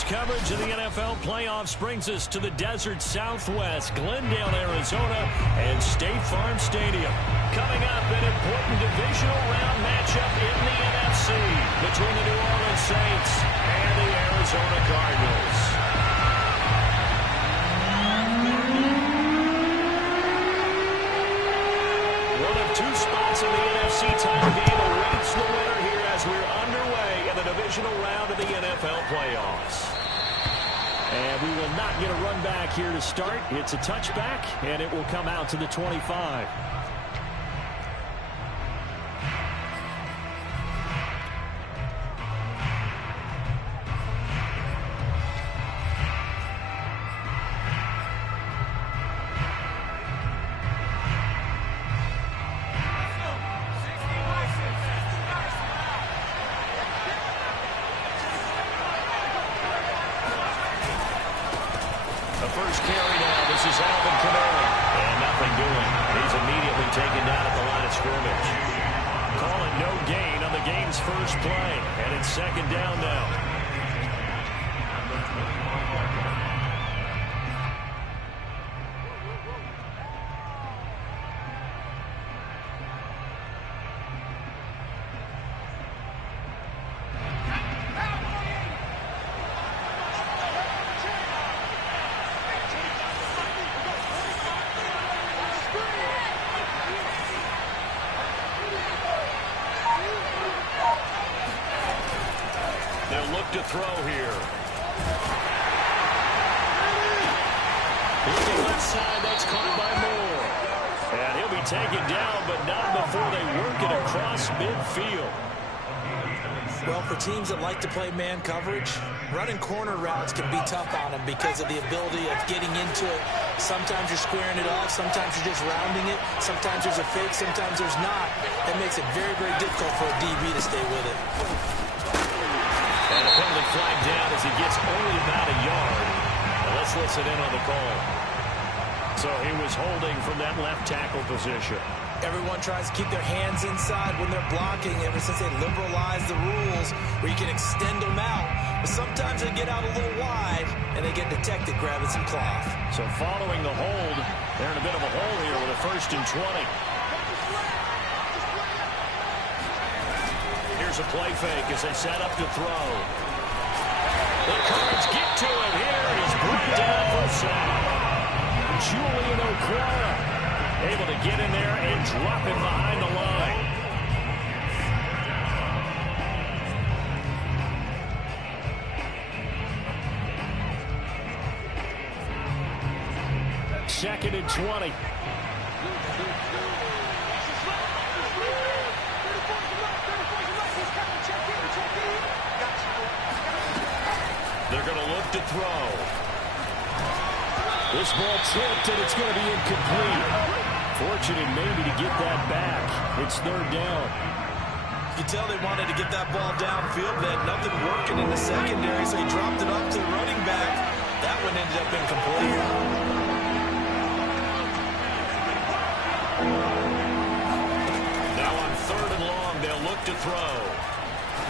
Tonight's coverage of the NFL playoffs brings us to the desert Southwest, Glendale, Arizona, and State Farm Stadium. Coming up, an important divisional round matchup in the NFC between the New Orleans Saints and the Arizona Cardinals. One of two spots in the NFC title game awaits the winner here as we're underway in the divisional round of the NFL playoffs. And we will not get a run back here to start. It's a touchback, and it will come out to the 25. First carry now. This is Alvin Kamara. And nothing doing. He's immediately taken down at the line of scrimmage. Call it no gain on the game's first play. And it's second down now. They'll look to throw here. Looking left side, that's caught by Moore. And he'll be taken down, but not before they work it across midfield. Well, for teams that like to play man coverage, running corner routes can be tough on them because of the ability of getting into it. Sometimes you're squaring it off. Sometimes you're just rounding it. Sometimes there's a fake. Sometimes there's not. That makes it very, very difficult for a DB to stay with it. And a penalty flag down as he gets only about a yard. Now let's listen in on the call. So he was holding from that left tackle position. Everyone tries to keep their hands inside when they're blocking ever since they liberalized the rules where you can extend them out. But sometimes they get out a little wide and they get detected grabbing some cloth. So following the hold, they're in a bit of a hole here with a 1st and 20. Here's a play fake as they set up to throw. The Cards get to it here. He's brought down for a sack. Julian Okwara able to get in there and drop him behind the line. Second and 20. They're going to look to throw. This ball tipped, and it's going to be incomplete. Fortunate maybe to get that back. It's 3rd down. You tell they wanted to get that ball downfield. They had nothing working in the secondary, so he dropped it up to the running back. That one ended up incomplete. Now on 3rd and long, they'll look to throw.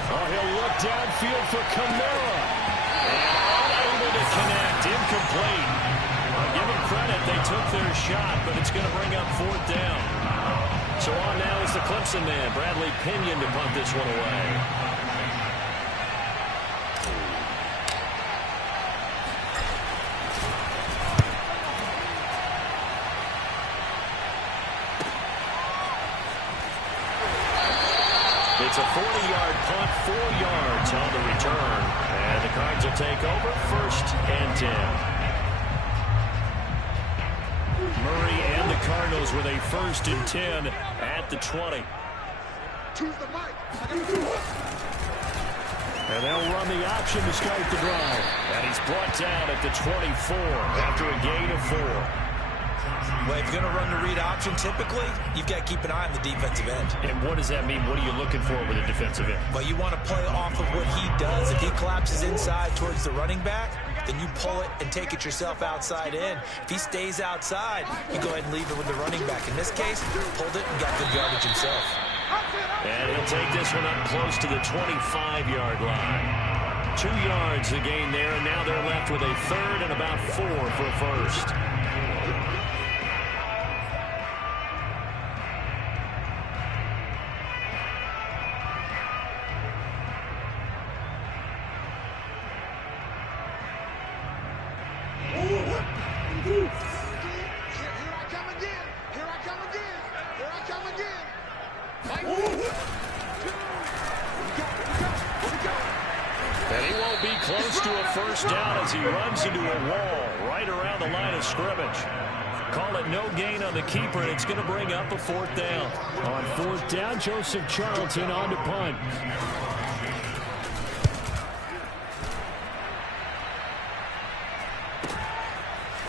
Oh, he'll look downfield for Kamara. And unable to connect. Incomplete. Give them credit. They took their shot, but it's going to bring up 4th down. So on now is the Clemson man, Bradley Pinion, to punt this one away. It's a 40-yard punt, 4 yards on the return. And the Cards will take over 1st and 10. Murray and the Cardinals with a 1st and 10 at the 20. And they'll run the option to start the drive. And he's brought down at the 24 after a gain of 4. Well, if you're going to run the read option, typically, you've got to keep an eye on the defensive end. And what does that mean? What are you looking for with a defensive end? Well, you want to play off of what he does. If he collapses inside towards the running back, then you pull it and take it yourself outside in. If he stays outside, you go ahead and leave it with the running back. In this case, pulled it and got good yardage himself. And he'll take this one up close to the 25-yard line. 2 yards the gain there, and now they're left with a third and about 4 for a first. And he won't be close to a first down as he runs into a wall right around the line of scrimmage. Call it no gain on the keeper, and it's going to bring up a 4th down. On 4th down, Joseph Charlton on to punt.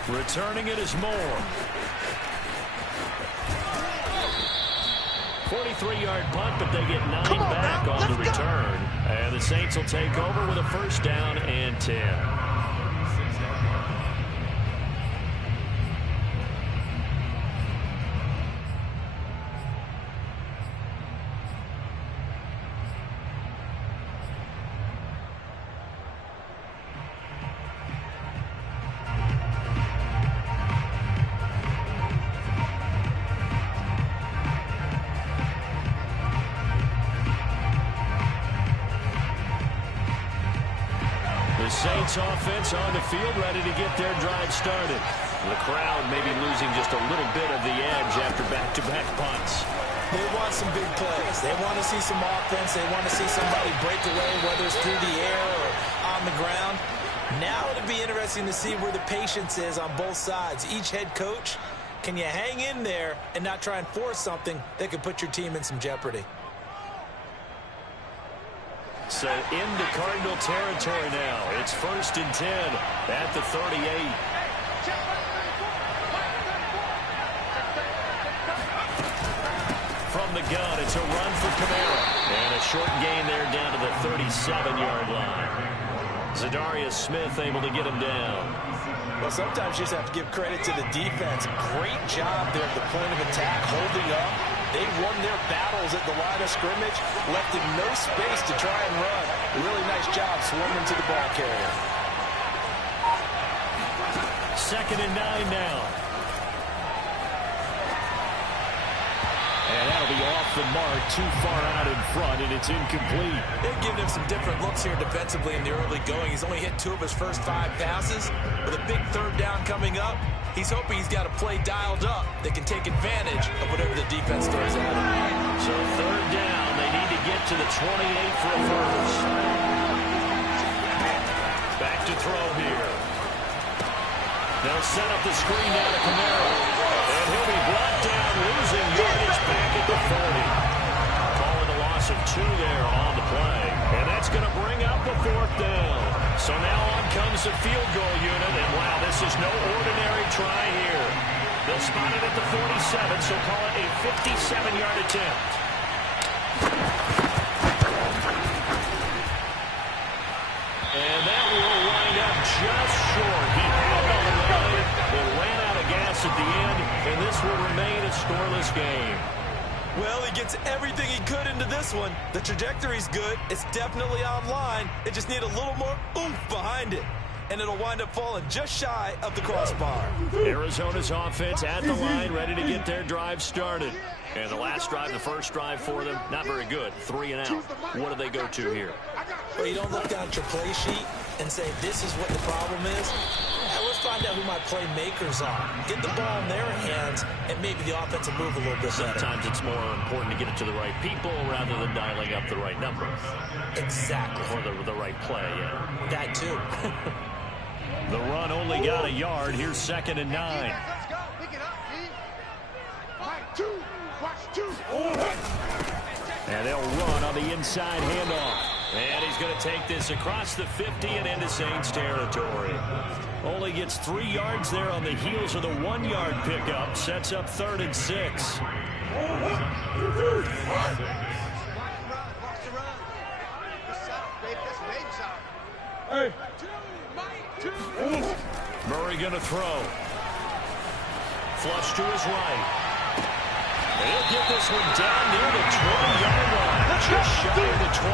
Returning it is Moore. 43-yard punt, but they get 9 back on the return. And the Saints will take over with a first down and 10. Saints offense on the field, ready to get their drive started. The crowd maybe losing just a little bit of the edge after back-to-back punts. They want some big plays. They want to see some offense. They want to see somebody break away, whether it's through the air or on the ground. Now it'll be interesting to see where the patience is on both sides. Each head coach, can you hang in there and not try and force something that could put your team in some jeopardy? So into Cardinal territory now. It's 1st and 10 at the 38. From the gun, it's a run for Kamara. And a short gain there down to the 37-yard line. Zadarius Smith able to get him down. Well, sometimes you just have to give credit to the defense. Great job there at the point of attack, holding up. They won their battles at the line of scrimmage, left them no space to try and run. Really nice job swarming to the ball carrier. 2nd and 9 now. And that'll be off the mark, too far out in front, and it's incomplete. They've given him some different looks here defensively in the early going. He's only hit 2 of his first 5 passes. With a big 3rd down coming up, he's hoping he's got a play dialed up that can take advantage of whatever the defense throws at him. So 3rd down, they need to get to the 28 for a first. Back to throw here. They'll set up the screen down to Kamara. And he'll be brought down, losing yardage back at the 40. Calling a loss of 2 there on the play. And that's going to bring up a 4th down. So now on comes the field goal unit. And wow, this is no ordinary try here. They'll spot it at the 47, so call it a 57-yard attempt. And that will wind up just short. He held on the line, but ran out of gas at the end, and this will remain a scoreless game. Well, he gets everything he could into this one. The trajectory's good. It's definitely online. They just need a little more oomph behind it. And it'll wind up falling just shy of the crossbar. Arizona's offense at the line, ready to get their drive started. And the last drive, the first drive for them, not very good. 3 and out. What do they go to here? Well, you don't look down at your play sheet and say, this is what the problem is. Now, let's find out who my playmakers are. Get the ball in their hands, and maybe the offense will move a little bit better. Sometimes it's more important to get it to the right people rather than dialing up the right number. Exactly. Or the right play, yeah. That, too. The run only got a yard. Here's 2nd and 9. Let's go. Pick it up, G. Right, 2. Watch 2. And they'll run on the inside handoff. And he's going to take this across the 50 and into Saints territory. Only gets 3 yards there on the heels of the 1-yard pickup. Sets up 3rd and 6. Hey. Murray going to throw. Flush to his right. And he'll get this one down near the 20-yard line. Just shy of the 20.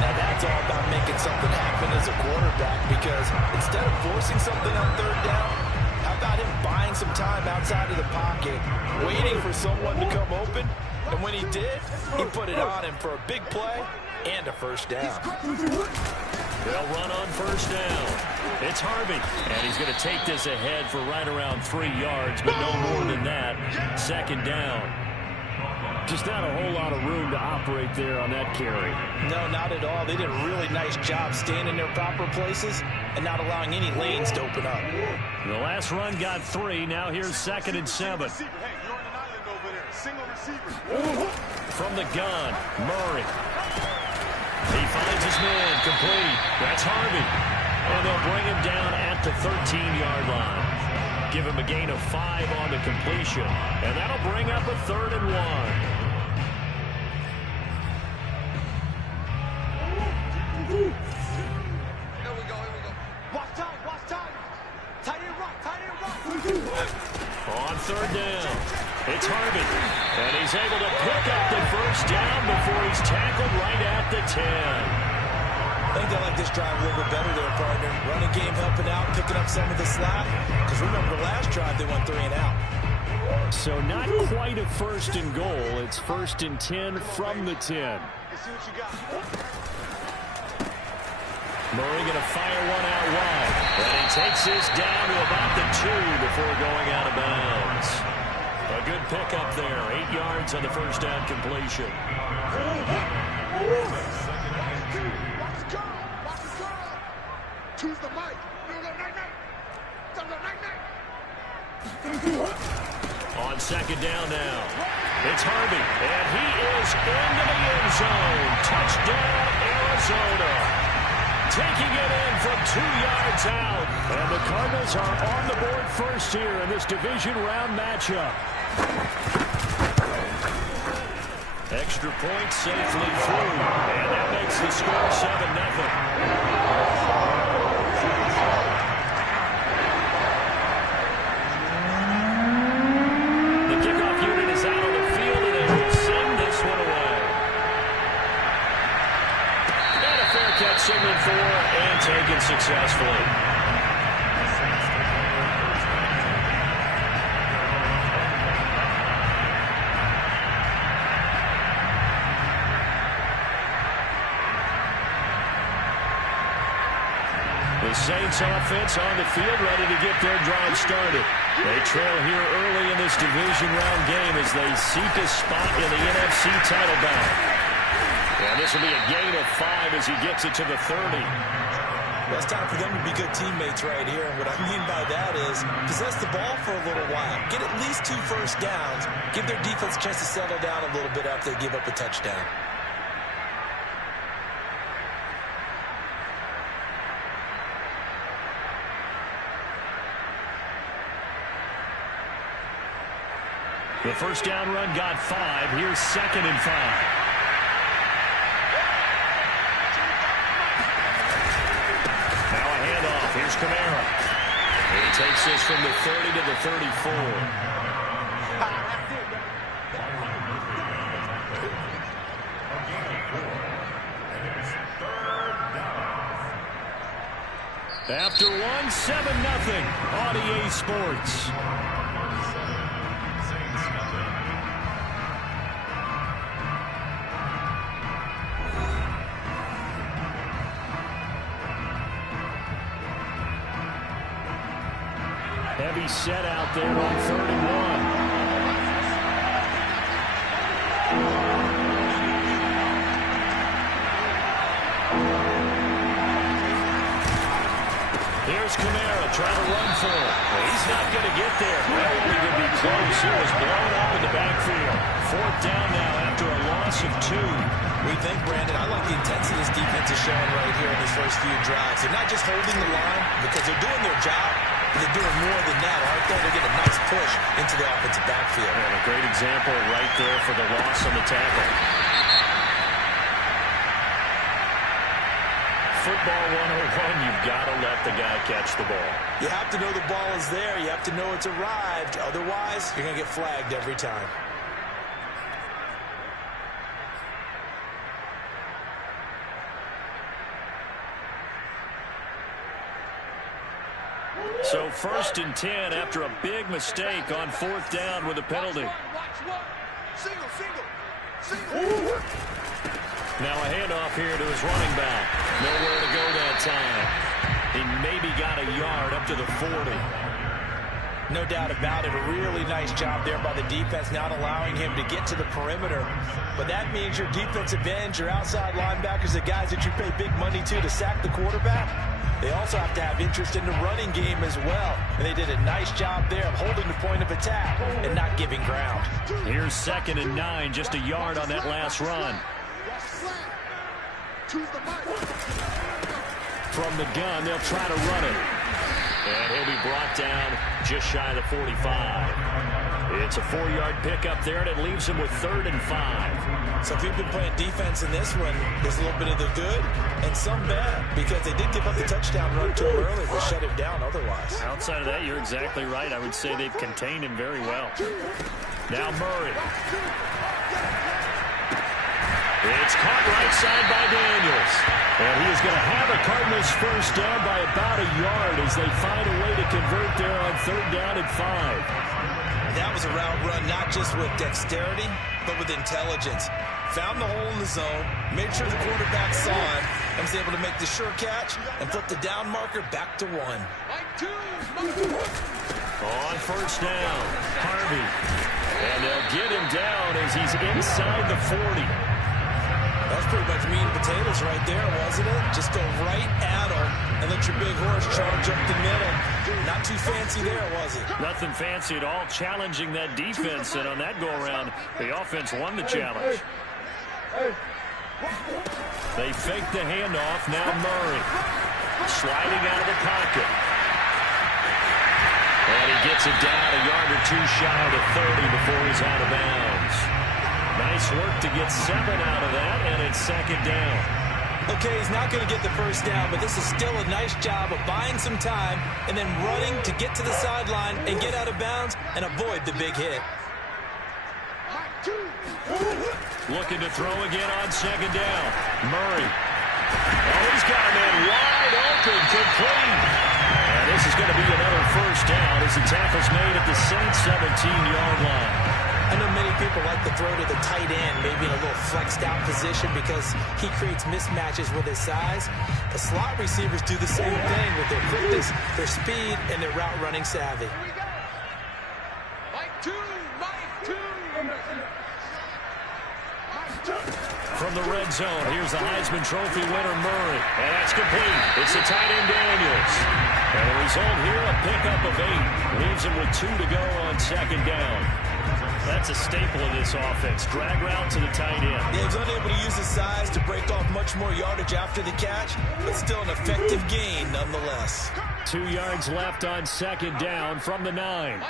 Now that's it's all about making something happen as a quarterback, because instead of forcing something on third down, how about him buying some time outside of the pocket, waiting for someone to come open, and when he did, he put it on him for a big play and a first down. They'll run on first down. It's Harvey, and he's going to take this ahead for right around 3 yards, but no more than that. Second down. Just not a whole lot of room to operate there on that carry. No, not at all. They did a really nice job staying in their proper places and not allowing any lanes to open up. The last run got 3. Now here's 2nd and 7. Hey, you're on an island over there. Single receiver. From the gun, Murray. He finds his man, complete. That's Harvey. And they'll bring him down at the 13-yard line. Give him a gain of 5 on the completion. And that'll bring up a 3rd and 1. Here we go. Watch time. Tight end rock. On 3rd down, it's Harvey. And he's able to pick up the first down before he's tackled right at the 10. I think they like this drive a little bit better there, partner. Running game helping out, picking up some of the slack. Because remember, the last drive they went 3 and out. So not quite a 1st and goal. It's 1st and 10 from the 10. Let's see what you got. Murray going to fire one out wide. And he takes this down to about the 2 before going out of bounds. A good pickup there. 8 yards on the first down completion. Choose the mic. On 2nd down now, it's Harvey, and he is into the end zone. Touchdown, Arizona. Taking it in from 2 yards out. And the Cardinals are on the board first here in this division round matchup. Extra point safely through. And that makes the score 7-0. Signaled for and taken successfully. The Saints offense on the field, ready to get their drive started. They trail here early in this division round game as they seek a spot in the NFC title battle. And this will be a gain of 5 as he gets it to the 30. Well, it's time for them to be good teammates right here. And what I mean by that is possess the ball for a little while. Get at least 2 first downs. Give their defense a chance to settle down a little bit after they give up a touchdown. The first down run got 5. Here's 2nd and 5. Here's Kamara. He takes this from the 30 to the 34. After 1, 7-0 on EA Sports. Heavy set out there on 3rd and 1. Here's Kamara trying to run for it. He's not going to get there. That won't even be close. He was blown up in the backfield. 4th down now after a loss of 2. We think, Brandon, I like the intensity this defense is showing right here in these first few drives. They're not just holding the line because they're doing their job. They're doing more than that, aren't they? They're getting a nice push into the offensive backfield. And a great example right there for the loss on the tackle. Football 101, you've got to let the guy catch the ball. You have to know the ball is there. You have to know it's arrived. Otherwise, you're going to get flagged every time. So 1st and 10 after a big mistake on 4th down with a penalty. Now a handoff here to his running back. Nowhere to go that time. He maybe got a yard up to the 40. No doubt about it. A really nice job there by the defense, not allowing him to get to the perimeter. But that means your defensive ends, your outside linebackers, the guys that you pay big money to sack the quarterback, they also have to have interest in the running game as well. And they did a nice job there of holding the point of attack and not giving ground. Here's 2nd and 9, just a yard on that last run. From the gun, they'll try to run it. And he'll be brought down just shy of the 45. It's a 4-yard pickup there, and it leaves him with 3rd and 5. So if you've been playing defense in this one, there's a little bit of the good and some bad, because they did give up the touchdown run to him early, but shut him down otherwise. Outside of that, you're exactly right. I would say they've contained him very well. Now Murray. It's caught right side by Daniels. And he is going to have a Cardinals first down by about a yard as they find a way to convert there on 3rd down and 5. That was a route run not just with dexterity, but with intelligence. Found the hole in the zone, made sure the quarterback saw him, and was able to make the sure catch and flip the down marker back to 1. On 1st down, Harvey. And they'll get him down as he's inside the 40. That's pretty much meat and potatoes right there, wasn't it? Just go right at him and let your big horse charge up the middle. Not too fancy there, was it? Nothing fancy at all, challenging that defense. And on that go-around, the offense won the challenge. They fake the handoff. Now Murray sliding out of the pocket. And he gets it down a yard or 2 shy of the 30 before he's out of bounds. Nice work to get 7 out of that, and it's 2nd down. Okay, he's not going to get the first down, but this is still a nice job of buying some time and then running to get to the sideline and get out of bounds and avoid the big hit. Looking to throw again on 2nd down. Murray. Oh, he's got a man wide open, complete. And this is going to be another first down as the tackle's made at the Saints' 17-yard line. I know many people like to throw to the tight end, maybe in a little flexed out position because he creates mismatches with his size. The slot receivers do the same thing with their quickness, their speed, and their route running savvy. From the red zone, here's the Heisman Trophy winner, Murray. And that's complete. It's the tight end, Daniels. And the result here, a pickup of 8. Leaves him with 2 to go on 2nd down. That's a staple of this offense. Drag route to the tight end. Yeah, he was unable to use his size to break off much more yardage after the catch, but still an effective gain nonetheless. 2 yards left on 2nd down from the 9.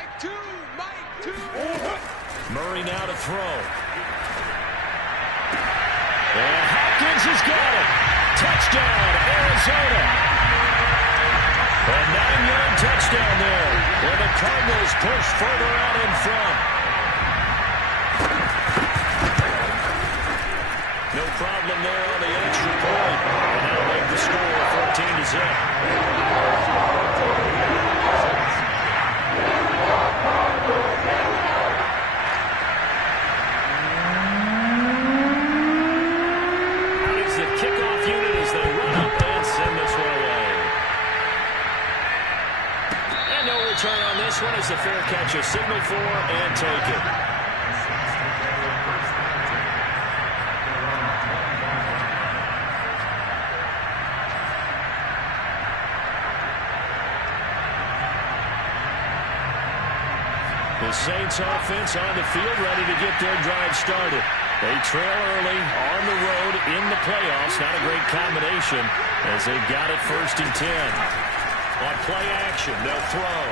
Murray now to throw. And Hopkins has got it. Touchdown, Arizona. A 9-yard touchdown there, where the Cardinals push further out in front. No problem there on the extra point. And that'll make the score 14-0. Out is the kickoff unit as they run up and send this one away. And no return on this one as the fair catch is signaled for and taken. The Saints offense on the field ready to get their drive started. They trail early on the road in the playoffs. Not a great combination as they've got it 1st and 10. On play action, they'll throw.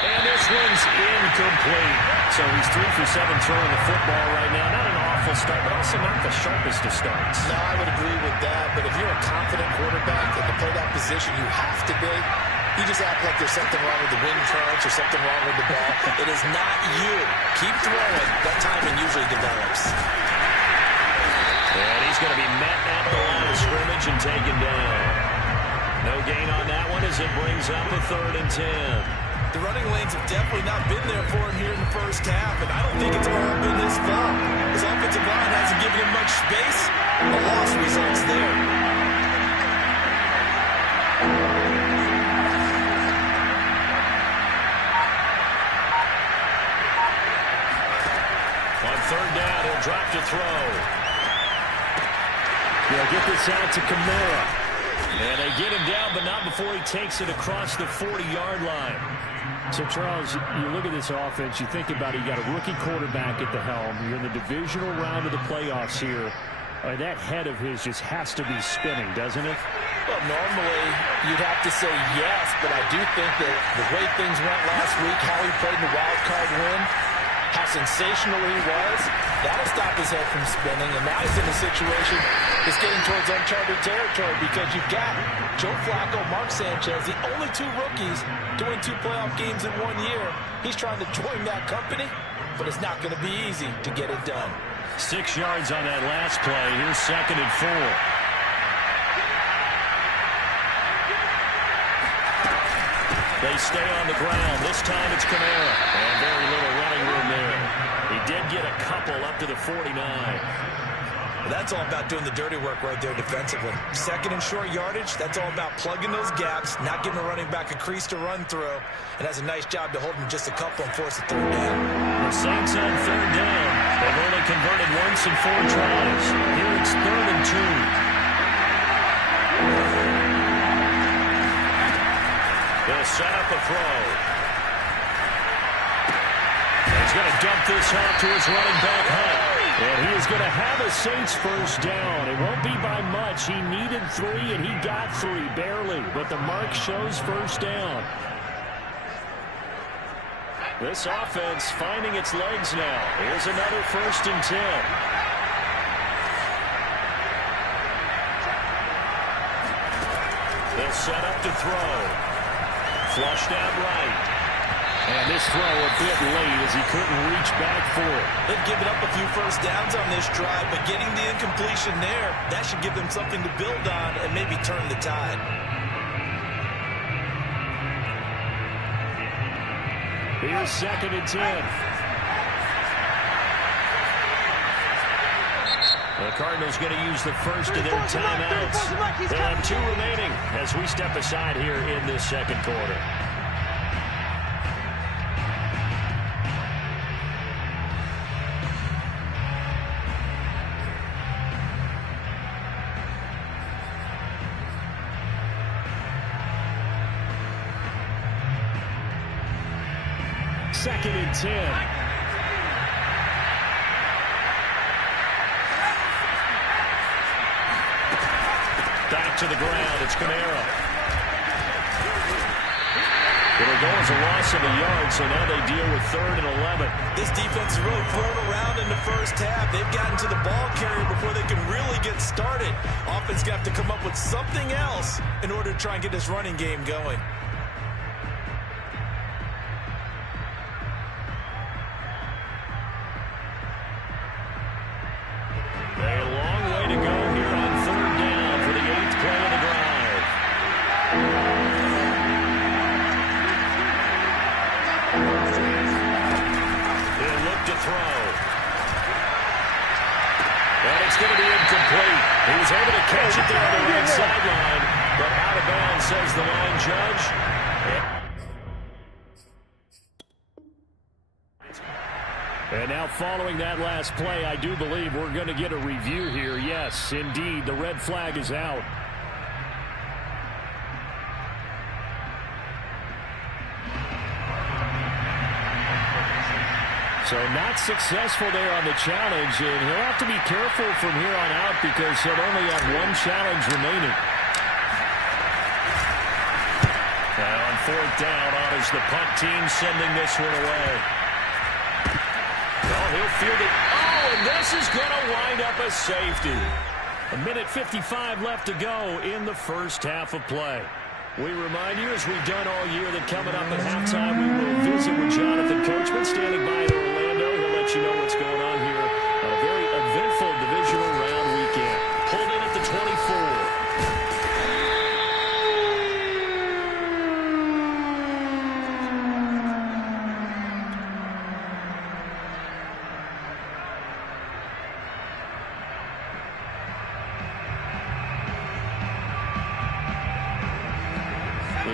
And this one's incomplete. So he's 3 for 7 throwing the football right now. Not an awful start, but also not the sharpest of starts. No, I would agree with that. But if you're a confident quarterback and to play that position, you have to be. You just act like there's something wrong with the wind currents or something wrong with the ball. It is not you. Keep throwing. That timing usually develops. And he's going to be met at the line of scrimmage and taken down. No gain on that one as it brings up a 3rd and 10. The running lanes have definitely not been there for him here in the first half, and I don't think it's all been his fault. His offensive line hasn't given him much space. A loss results there. On 3rd down, he'll drop to throw. They'll get this out to Kamara. And they get him down, but not before he takes it across the 40-yard line. So, Charles, you look at this offense, you think about it, you got a rookie quarterback at the helm. You're in the divisional round of the playoffs here. That head of his just has to be spinning, doesn't it? Well, normally you'd have to say yes, but I do think that the way things went last week, how he played in the wild card win, how sensational he was, that'll stop his head from spinning. And now he's in a situation that's getting towards uncharted territory because you've got Joe Flacco, Mark Sanchez, the only 2 rookies to win 2 playoff games in 1 year. He's trying to join that company, but it's not going to be easy to get it done. 6 yards on that last play. Here's 2nd and 4. They stay on the ground. This time it's Kamara. And very little running room there. He did get a couple up to the 49. Well, that's all about doing the dirty work right there defensively. 2nd and short yardage, that's all about plugging those gaps, not giving a running back a crease to run through, and has a nice job to hold him just a couple and force a 3rd down. The Saints on 3rd down. They've only converted once in 4 tries. Here it's 3rd and 2. They'll set up a throw. He's going to dump this off to his running back, Hunt. And he is going to have a Saints 1st down. It won't be by much. He needed 3, and he got 3, barely. But the mark shows 1st down. This offense finding its legs now. Here's another 1st and 10. They'll set up to throw. Flushed out right. And this throw a bit late as he couldn't reach back for it. They've given up a few 1st downs on this drive, but getting the incompletion there, that should give them something to build on and maybe turn the tide. Here's 2nd and 10. The Cardinals going to use the first of their timeouts. They'll have 2 remaining as we step aside here in this 2nd quarter. Second and 10. Back to the ground. It's Kamara. It'll go as a loss of a yard, so now they deal with 3rd and 11. This defense is really thrown around in the first half. They've gotten to the ball carrier before they can really get started. Offense got to come up with something else in order to try and get this running game going. A long way to go here on 3rd down for the 8th play of the drive. He'll look to throw. And it's going to be incomplete. He was able to catch it there on the right sideline, but out of bounds, says the line judge. And now following that last play, I do believe we're going to get a review here. Yes, indeed, the red flag is out. So not successful there on the challenge, and he'll have to be careful from here on out because he'll only have 1 challenge remaining. Now on 4th down, on is the punt team sending this one away. Oh, he'll field it. Oh, and this is going to wind up a safety. 1:55 left to go in the first half of play. We remind you, as we've done all year, that coming up at halftime, we will visit with Jonathan Coachman standing by in Orlando. He'll let you know what's going on here on a very eventful divisional round weekend. Pulled in at the 24.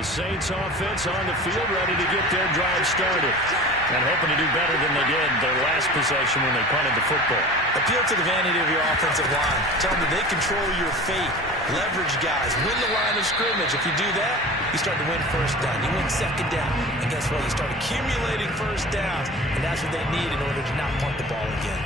Saints offense on the field, ready to get their drive started. And hoping to do better than they did their last possession when they punted the football. Appeal to the vanity of your offensive line. Tell them that they control your fate. Leverage guys. Win the line of scrimmage. If you do that, you start to win first down. You win second down. And guess what? You start accumulating first downs. And that's what they need in order to not punt the ball again.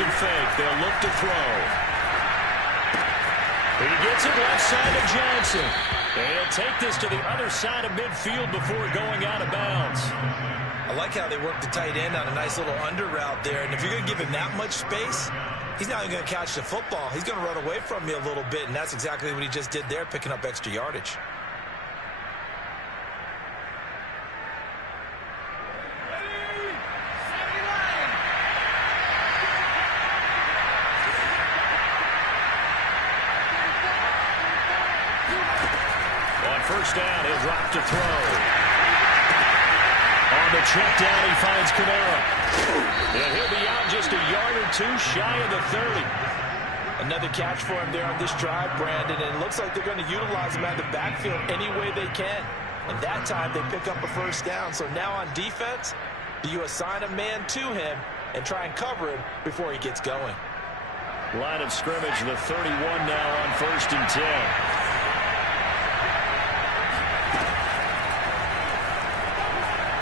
Fake. They'll look to throw. He gets it left side to Johnson. And he'll take this to the other side of midfield before going out of bounds. I like how they work the tight end on a nice little under route there. And if you're going to give him that much space, he's not even going to catch the football. He's going to run away from me a little bit, and that's exactly what he just did there, picking up extra yardage. First down, he'll drop to throw. On the check down, he finds Kamara. And he'll be out just a yard or two shy of the 30. Another catch for him there on this drive, Brandon, and it looks like they're going to utilize him out of the backfield any way they can. And that time, they pick up a first down. So now on defense, do you assign a man to him and try and cover him before he gets going? Line of scrimmage, the 31 now on 1st and 10.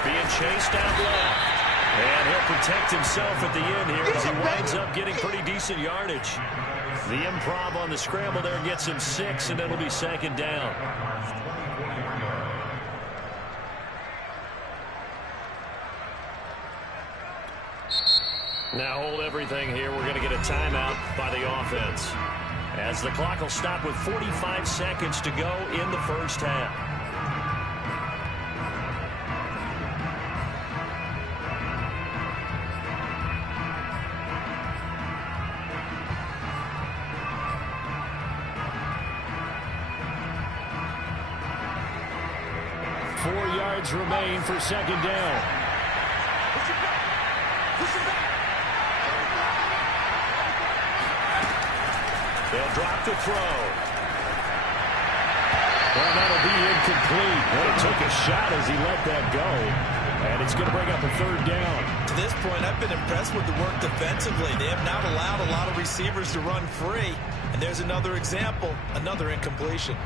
Being chased out left. And he'll protect himself at the end here as he winds up getting pretty decent yardage. The improv on the scramble there gets him 6, and it'll be 2nd down. Now hold everything here. We're going to get a timeout by the offense, as the clock will stop with 45 seconds to go in the first half. Remain for 2nd down. They'll drop the throw. Well, that'll be incomplete. Well, he took a shot as he let that go. And it's going to bring up a 3rd down. To this point, I've been impressed with the work defensively. They have not allowed a lot of receivers to run free. And there's another example, another incompletion.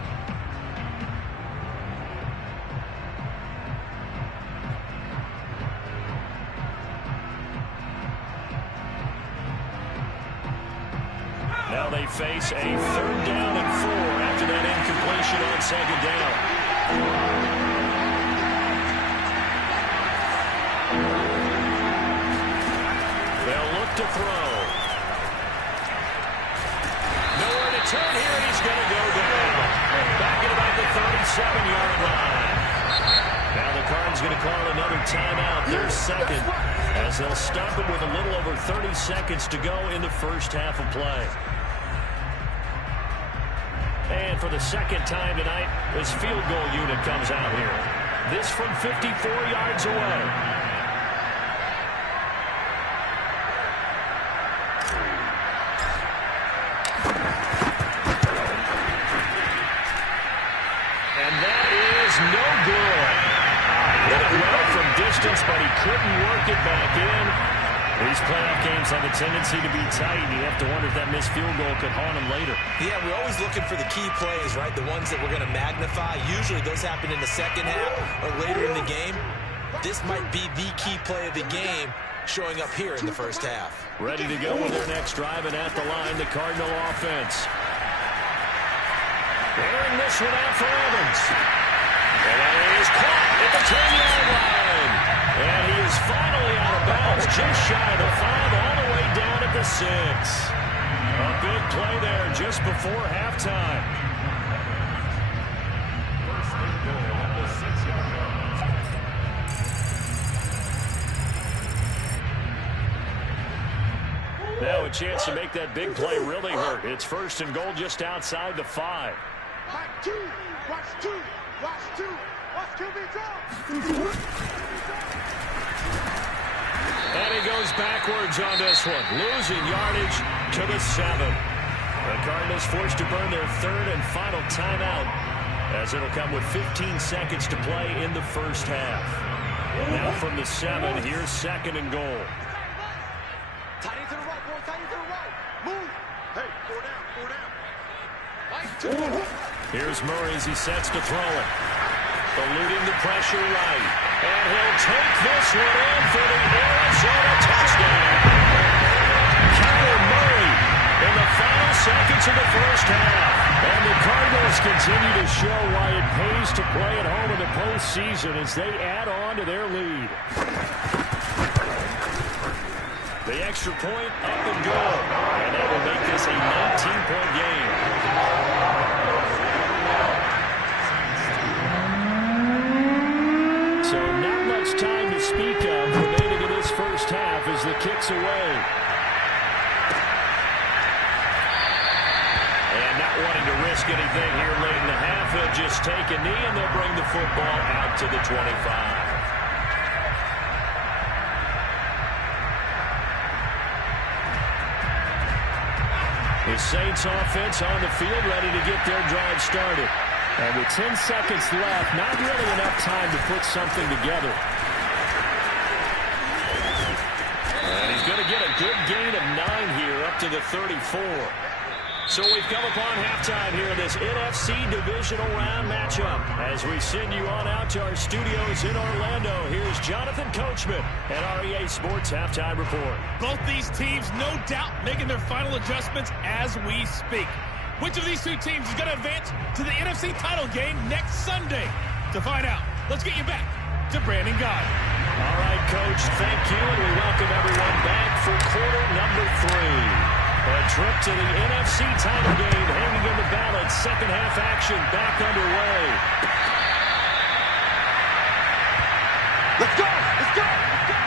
Now they face a 3rd down and 4 after that incompletion on 2nd down. They'll look to throw. Nowhere to turn here, and he's going to go down. Back at about the 37-yard line. Now the Cardinals going to call another timeout, their 2nd, as they'll stop it with a little over 30 seconds to go in the first half of play. And for the 2nd time tonight, this field goal unit comes out here. This from 54 yards away. And that is no good. Hit it well from distance, but he couldn't work it back in. These playoff games have a tendency to be tight, and you have to wonder if that missed field goal could haunt him later. Yeah, we're always looking for the key plays, right? The ones that we're going to magnify. Usually those happen in the 2nd half or later in the game. This might be the key play of the game showing up here in the first half. Ready to go with their next drive, and at the line, the Cardinal offense. Airing this one out for Evans. And he is caught at the 10-yard line. And he is finally out of bounds, just shy of the 5, all the way down at the 6. A big play there just before halftime. chance to make that big play really hurt. It's 1st and goal just outside the 5. Watch two. Watch two. Watch two. Watch QB draw. And he goes backwards on this one, losing yardage to the 7. The Cardinals forced to burn their 3rd and final timeout, as it'll come with 15 seconds to play in the first half. Now from the 7, here's 2nd and goal. Tight end to the right, boy. Tight end to the right. Move. Hey, 4 down. 4 down. Here's Murray as he sets to throw it. Eluding the pressure right. And he'll take this one in for the Arizona touchdown. Kyler Murray in the final seconds of the first half. And the Cardinals continue to show why it pays to play at home in the postseason as they add on to their lead. The extra point up and good. And that will make this a 19-point game. So not much time to speak of remaining in this first half as the kick's away. And not wanting to risk anything here late in the half, he'll just take a knee and they'll bring the football out to the 25. The Saints offense on the field ready to get their drive started. And with 10 seconds left, not really enough time to put something together. And he's going to get a good gain of 9 here up to the 34. So we've come upon halftime here in this NFC Divisional Round matchup. As we send you on out to our studios in Orlando, here's Jonathan Coachman at REA Sports Halftime Report. Both these teams, no doubt, making their final adjustments as we speak. Which of these two teams is going to advance to the NFC title game next Sunday? To find out, let's get you back to Brandon Guy. All right, Coach, thank you, and we welcome everyone back for quarter number 3. A trip to the NFC title game hanging in the balance. Second half action back underway. Let's go. Let's go. Let's go.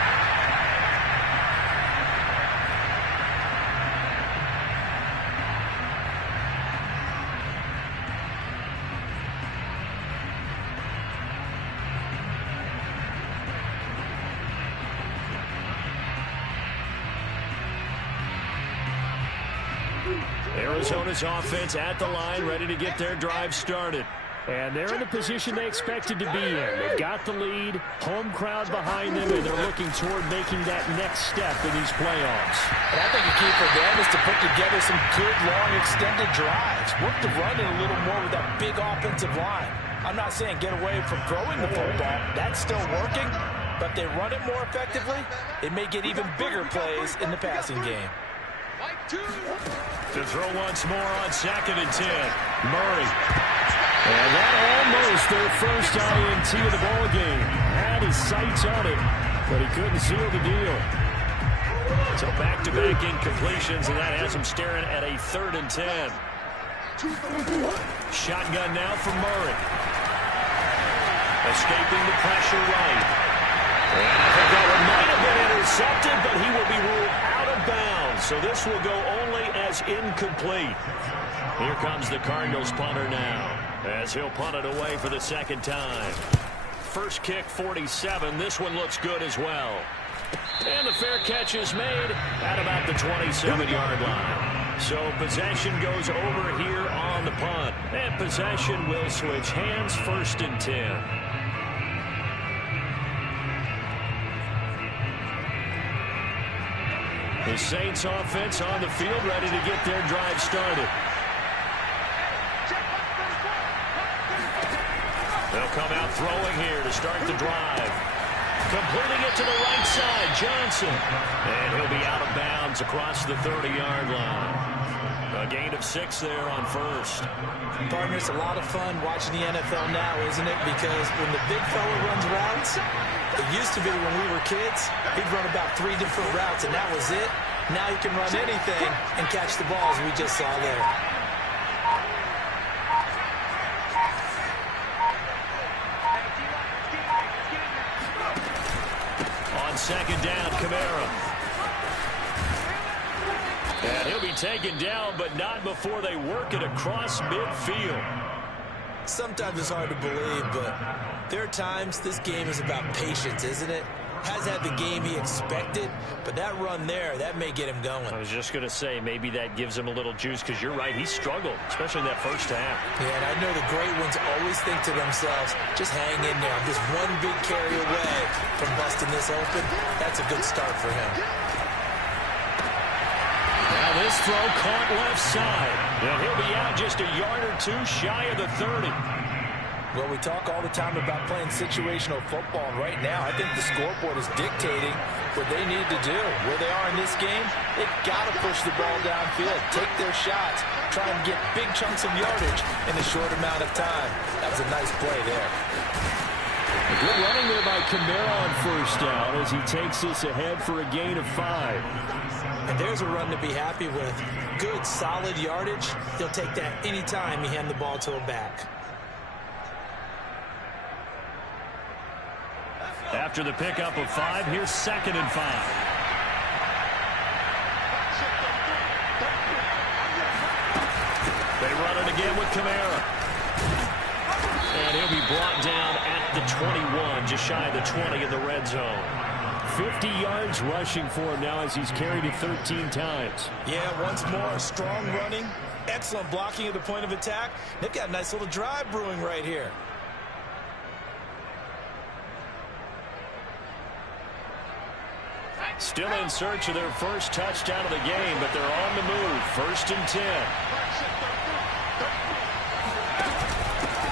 Arizona's offense at the line, ready to get their drive started. And they're in the position they expected to be in. They've got the lead, home crowd behind them, and they're looking toward making that next step in these playoffs. And I think the key for them is to put together some good, long, extended drives. Work the run in a little more with that big offensive line. I'm not saying get away from throwing the football. That's still working. But they run it more effectively, it may get even bigger plays in the passing game. To throw once more on 2nd and 10. Murray. And that almost their first INT of the ball game. Had his sights on it, but he couldn't seal the deal. So back-to-back incompletions, and that has him staring at a 3rd and 10. Shotgun now from Murray. Escaping the pressure right. And I think that one might have been intercepted, but he will be ruled out of bounds. So this will go only as incomplete. Here comes the Cardinals punter now, as he'll punt it away for the 2nd time. First kick, 47. This one looks good as well. And the fair catch is made at about the 27-yard line. So possession goes over here on the punt. And possession will switch hands, 1st and 10. The Saints offense on the field ready to get their drive started. They'll come out throwing here to start the drive. Completing it to the right side, Johnson. And he'll be out of bounds across the 30-yard line. A gain of 6 there on 1st. Partner, it's a lot of fun watching the NFL now, isn't it? Because when the big fella runs routes, it used to be when we were kids, he'd run about 3 different routes, and that was it. Now he can run anything and catch the balls we just saw there. On 2nd down, Kamara. And he'll be taken down, but not before they work it across midfield. Sometimes it's hard to believe, but there are times this game is about patience, isn't it? Has had the game he expected, but that run there, that may get him going. I was just going to say, maybe that gives him a little juice, because you're right, he struggled, especially in that first half. Yeah, and I know the great ones always think to themselves, just hang in there. I'm just one big carry away from busting this open. That's a good start for him. Now this throw caught left side. And he'll be out just a yard or two shy of the 30. Well, we talk all the time about playing situational football, and right now I think the scoreboard is dictating what they need to do. Where they are in this game, they've got to push the ball downfield, take their shots, try and get big chunks of yardage in a short amount of time. That was a nice play there. A good running there by Camara on first down as he takes this ahead for a gain of 5. And there's a run to be happy with. Good, solid yardage. He'll take that any time you hand the ball to a back. After the pickup of 5, here's 2nd and 5. They run it again with Camara. And he'll be brought down at the 21, just shy of the 20 in the red zone. 50 yards rushing for him now as he's carried it 13 times. Yeah, once more, strong running, excellent blocking at the point of attack. They've got a nice little drive brewing right here. Still in search of their first touchdown of the game, but they're on the move. 1st and 10.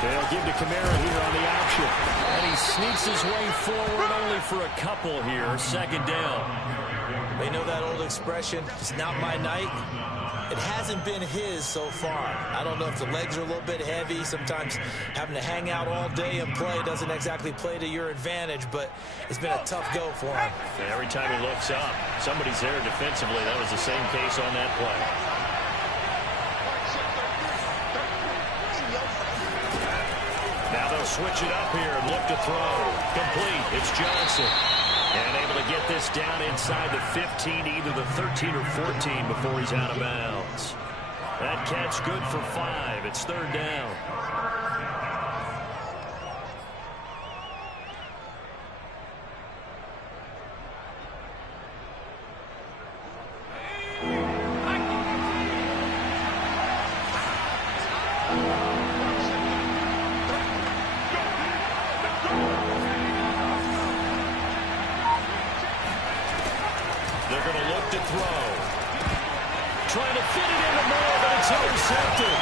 They'll give to Camara here on the option. And he sneaks his way forward only for a couple here. 2nd down. They know that old expression, it's not my night. It hasn't been his so far. I don't know if the legs are a little bit heavy. Sometimes having to hang out all day and play doesn't exactly play to your advantage, but it's been a tough go for him. And every time he looks up, somebody's there defensively. That was the same case on that play. Now they'll switch it up here and look to throw. Complete. It's Johnson. And able to get this down inside the 15, either the 13 or 14 before he's out of bounds. That catch good for 5. It's 3rd down. Trying to fit it in the middle, but it's intercepted.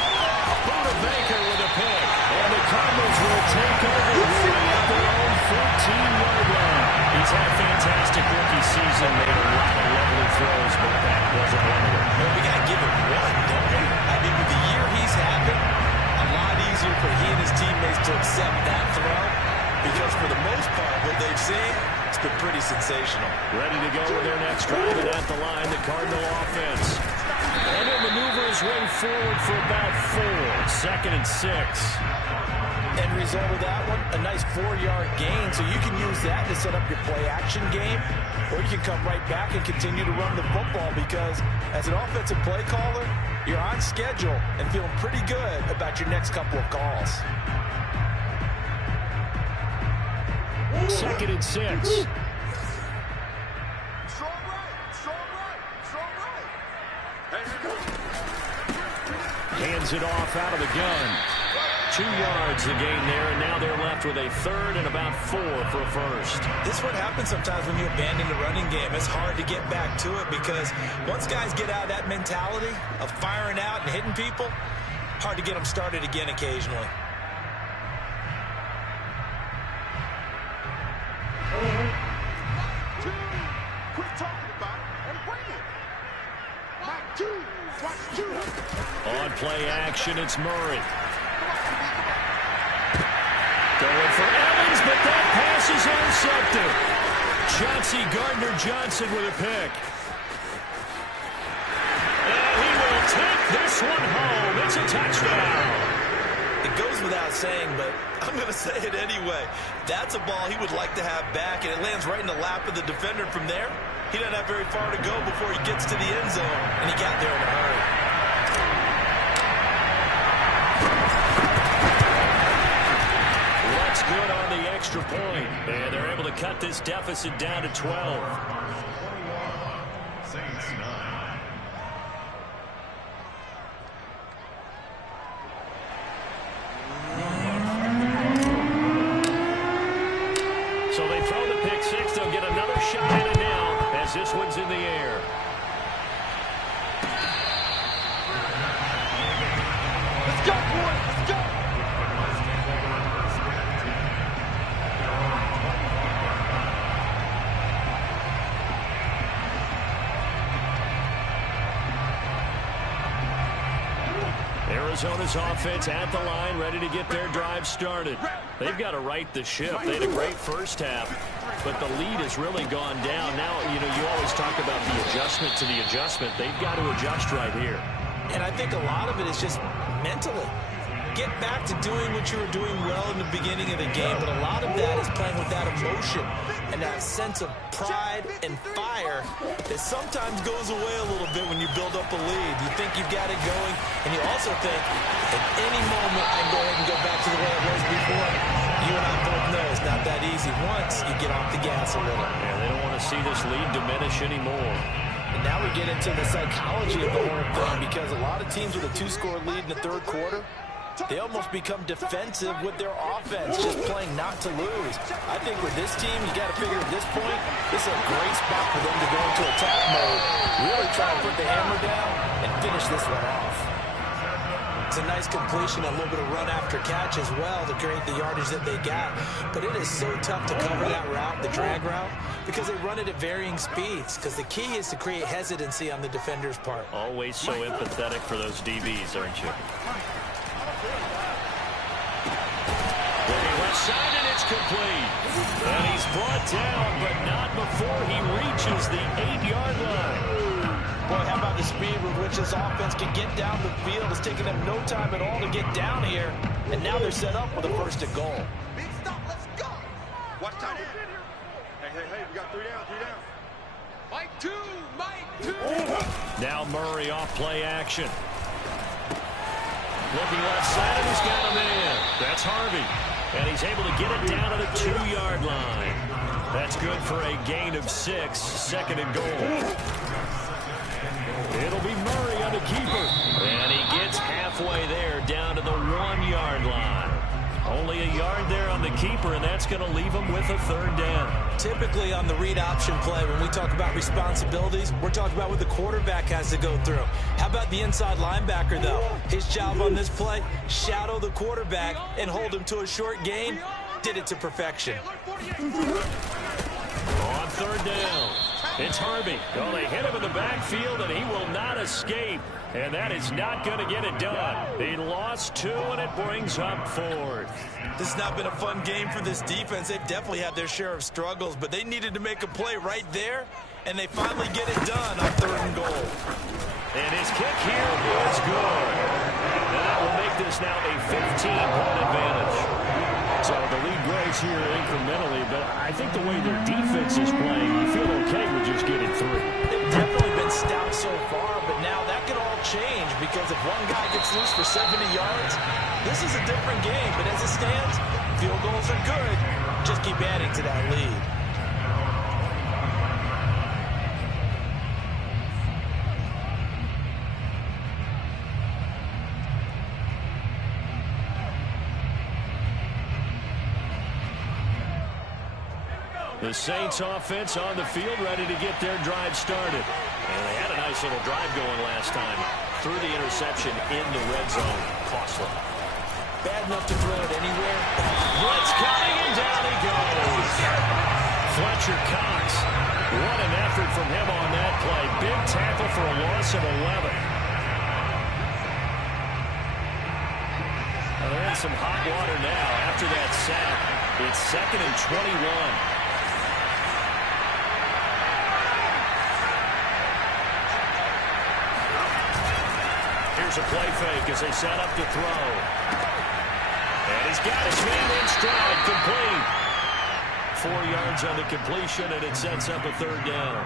Buda Baker with a pick. And the Cardinals will take over free at their own 14-yard line. He's had a fantastic rookie season. Made a lot of lovely throws, but that wasn't one of them. Well, we got to give it one, don't we? I mean, with the year he's having, a lot easier for he and his teammates to accept that throw. Because for the most part, what they've seen, it's been pretty sensational. Ready to go with their next drive, and at the line, the Cardinal offense. And he'll maneuver his way forward for about 4. 2nd and 6. End result of that one, a nice 4-yard gain. So you can use that to set up your play-action game, or you can come right back and continue to run the football because as an offensive play caller, you're on schedule and feeling pretty good about your next couple of calls. 2nd and 6. Hands it off out of the gun. 2 yards the gain there, and now they're left with a 3rd and about 4 for a first. This is what happens sometimes when you abandon the running game. It's hard to get back to it because once guys get out of that mentality of firing out and hitting people, hard to get them started again occasionally. Quit talking about it and bring it. Mike 2, watch 2. On play action, it's Murray. Going for Evans, but that pass is intercepted. Chauncey Gardner-Johnson with a pick. And he will take this one home. It's a touchdown. It goes without saying, but I'm going to say it anyway. That's a ball he would like to have back, and it lands right in the lap of the defender. From there, he doesn't have very far to go before he gets to the end zone, and he got there in a hurry. That's good on the extra point, and they're able to cut this deficit down to 12. So they throw the pick six. They'll get another shot at it now as this one's in the air. Let's go, boys. Let's go. Arizona's offense at the line, ready to get their drive started. They've got to right the ship. They had a great first half, but the lead has really gone down. Now, you always talk about the adjustment to the adjustment. They've got to adjust right here. And I think a lot of it is just mentally. Get back to doing what you were doing well in the beginning of the game, but a lot of that is playing with that emotion and that sense of pride and fire that sometimes goes away a little bit when you build up a lead. You think you've got it going, and you also think at any moment I can go ahead and go back to the way it was before. You and I both know it's not that easy once you get off the gas a little. Yeah, they don't want to see this lead diminish anymore. And now we get into the psychology of the whole thing, because a lot of teams with a 2-score lead in the third quarter, they almost become defensive with their offense, just playing not to lose. I think with this team, you got to figure at this point, this is a great spot for them to go into attack mode, really try to put the hammer down and finish this one off. It's a nice completion, a little bit of run after catch as well to create the yardage that they got. But it is so tough to cover that route, the drag route, because they run it at varying speeds, because the key is to create hesitancy on the defender's part. Always so empathetic for those DBs, aren't you? Looking left side, and it's complete. And he's brought down, but not before he reaches the 8-yard line. Boy, how about the speed with which this offense can get down the field? It's taking them no time at all to get down here. And now they're set up with a first and goal. Big stop. Let's go. Watch tight end. Hey, we got 3 down, 3 down. Mike 2, Mike 2. Now Murray off play action. Looking left side, and he's got him in. That's Harvey. And he's able to get it down to the 2-yard line. That's good for a gain of 6, second and goal. It'll be Murray on the keeper. And he gets halfway there, down to the 1-yard line. Only a yard there on the keeper, and that's going to leave him with a third down. Typically on the read option play, when we talk about responsibilities, we're talking about what the quarterback has to go through. How about the inside linebacker, though? His job on this play, shadow the quarterback and hold him to a short gain. Did it to perfection. On third down, it's Harvey. Oh, they hit him in the backfield, and he will not escape. And that is not going to get it done. He lost 2, and it brings up 4th. This has not been a fun game for this defense. They've definitely had their share of struggles, but they needed to make a play right there, and they finally get it done on third and goal. And his kick here is good. And that will make this now a 15-point advantage. So the lead grows here incrementally, but I think the way their defense is playing, you feel okay with just getting 3. They've definitely been stout so far, but now that could all change, because if one guy gets loose for 70 yards, this is a different game. But as it stands, field goals are good. Just keep adding to that lead. The Saints offense on the field, ready to get their drive started. And they had a nice little drive going last time. Threw the interception in the red zone. Costly. Bad enough to throw it anywhere. Blitz coming, and down he goes. Fletcher Cox. What an effort from him on that play. Big tackle for a loss of 11. Well, they're in some hot water now after that sack. It's 2nd and 21. Here's a play fake as they set up to throw. He's got his man in stride, complete. 4 yards on the completion, and it sets up a 3rd down.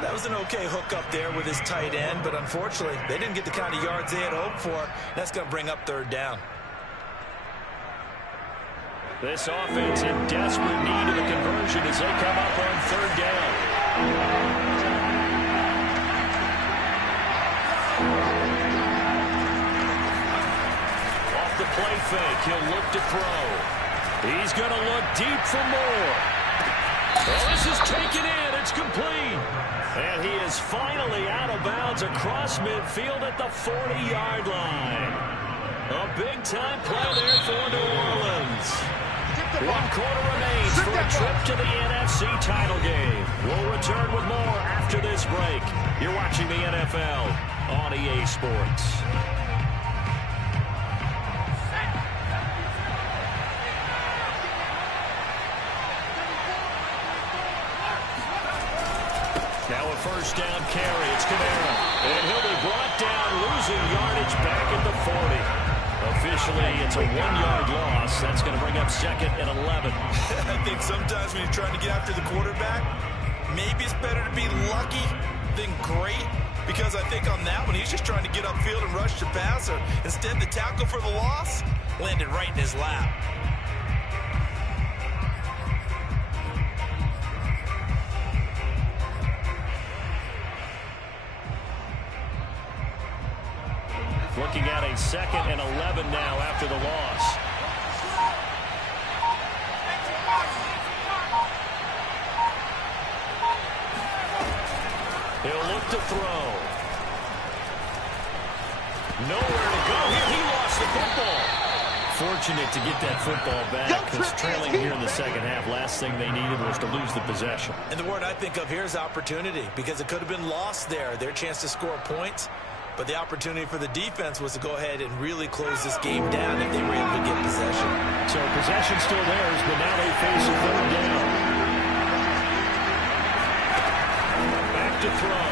That was an okay hook up there with his tight end, but unfortunately, they didn't get the kind of yards they had hoped for. That's going to bring up 3rd down. This offense in desperate need of a conversion as they come up on 3rd down. Off the play fake, he'll look to throw. He's going to look deep for more. Oh, this is taken in. It's complete. And he is finally out of bounds across midfield at the 40-yard line. A big-time play there for New Orleans. 1 quarter remains for a trip to the NFC title game. We'll return with more after this break. You're watching the NFL on EA Sports. Now a 1st down carry. It's Kamara. And he'll be brought down, losing yardage back at the 40. Officially, it's a 1-yard loss. That's going to bring up 2nd and 11. I think sometimes when you're trying to get after the quarterback, maybe it's better to be lucky than great. Because I think on that one, he's just trying to get upfield and rush the passer. Instead, the tackle for the loss landed right in his lap. Looking at a 2nd and 11 now after the loss. He'll look to throw. Nowhere to go here. He lost the football. Fortunate to get that football back because trailing here in the 2nd half, last thing they needed was to lose the possession. And the word I think of here is opportunity because it could have been lost there. Their chance to score points. But the opportunity for the defense was to go ahead and really close this game down if they were able to get possession. So possession still theirs, but now they face a 3rd down. Back to throw.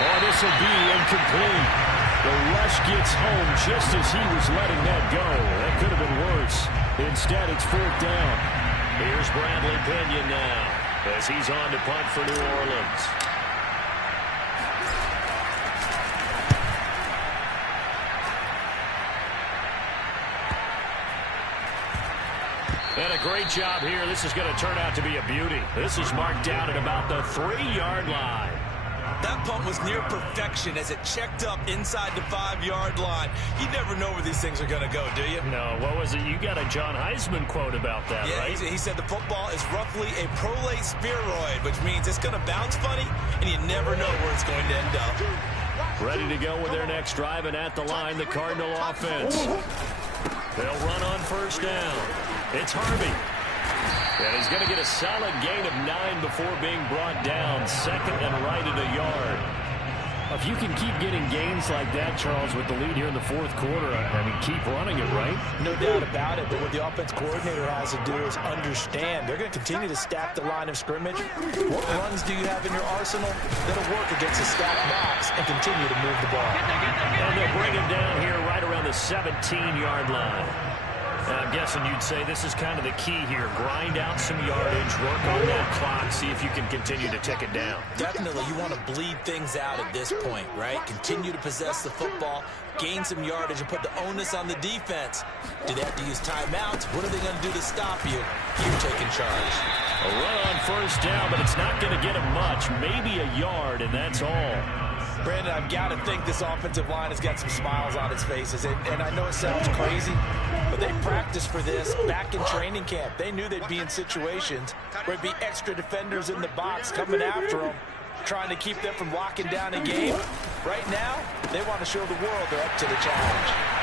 Oh, this will be incomplete. The rush gets home just as he was letting that go. That could have been worse. Instead, it's 4th down. Here's Bradley Pinion now as he's on to punt for New Orleans. And a great job here. This is going to turn out to be a beauty. This is marked down at about the 3-yard line. That punt was near perfection as it checked up inside the 5-yard line. You never know where these things are going to go, do you? No, what was it? You got a John Heisman quote about that, yeah, right? He said the football is roughly a prolate spheroid, which means it's going to bounce funny, and you never know where it's going to end up. Ready to go with their next drive, and at the line, the Cardinal offense. They'll run on 1st down. It's Harvey. And he's going to get a solid gain of 9 before being brought down. 2nd and right at a yard. If you can keep getting gains like that, Charles, with the lead here in the 4th quarter, I mean, keep running it, right? No doubt about it. But what the offense coordinator has to do is understand they're going to continue to stack the line of scrimmage. What runs do you have in your arsenal that'll work against a stacked box and continue to move the ball? And they'll bring him down here right around the 17-yard line. I'm guessing you'd say this is kind of the key here. Grind out some yardage, work on that clock, see if you can continue to tick it down. Definitely, you want to bleed things out at this point, right? Continue to possess the football, gain some yardage, and put the onus on the defense. Do they have to use timeouts? What are they going to do to stop you? You're taking charge. A run on 1st down, but it's not going to get him much. Maybe a yard, and that's all. Brandon, I've got to think this offensive line has got some smiles on its faces. And I know it sounds crazy, but they practiced for this back in training camp. They knew they'd be in situations where it'd be extra defenders in the box coming after them, trying to keep them from locking down a game. Right now, they want to show the world they're up to the challenge.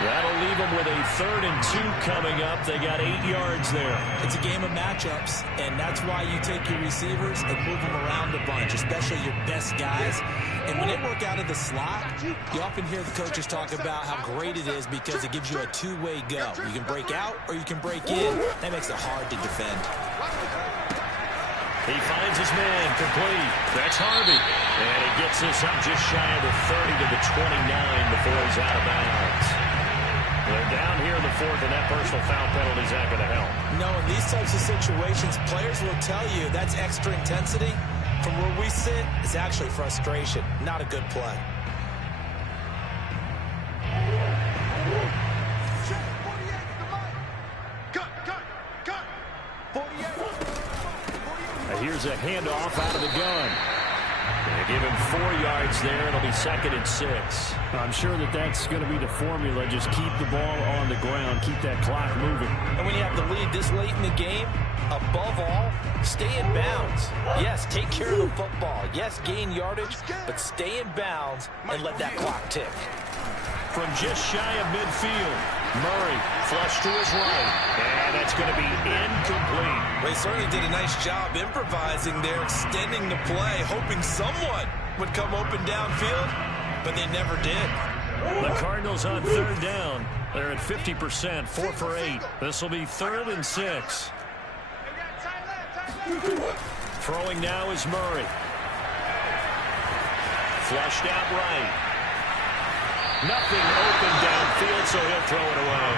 That'll leave them with a 3rd and 2 coming up. They got 8 yards there. It's a game of matchups, and that's why you take your receivers and move them around a bunch, especially your best guys. And when they work out of the slot, you often hear the coaches talk about how great it is because it gives you a 2-way go. You can break out or you can break in. That makes it hard to defend. He finds his man, complete. That's Harvey. And he gets this up just shy of the 30 to the 29 before he's out of bounds. They're down here in the fourth, and that personal foul penalty is not going to help. No, in these types of situations, players will tell you that's extra intensity. From where we sit, it's actually frustration. Not a good play. Here's a handoff out of the gun. They give him 4 yards there. It'll be 2nd and 6. I'm sure that's going to be the formula. Just keep the ball on the ground. Keep that clock moving. And when you have the lead this late in the game, above all, stay in bounds. Yes, take care of the football. Yes, gain yardage, but stay in bounds and let that clock tick. From just shy of midfield, Murray flush to his right, and that's going to be incomplete. They certainly did a nice job improvising there, extending the play, hoping someone would come open downfield, but they never did. The Cardinals on 3rd down. They're at 50%, 4 for 8. This will be 3rd and 6. Throwing now is Murray. Flushed out right. Nothing open downfield, so he'll throw it away.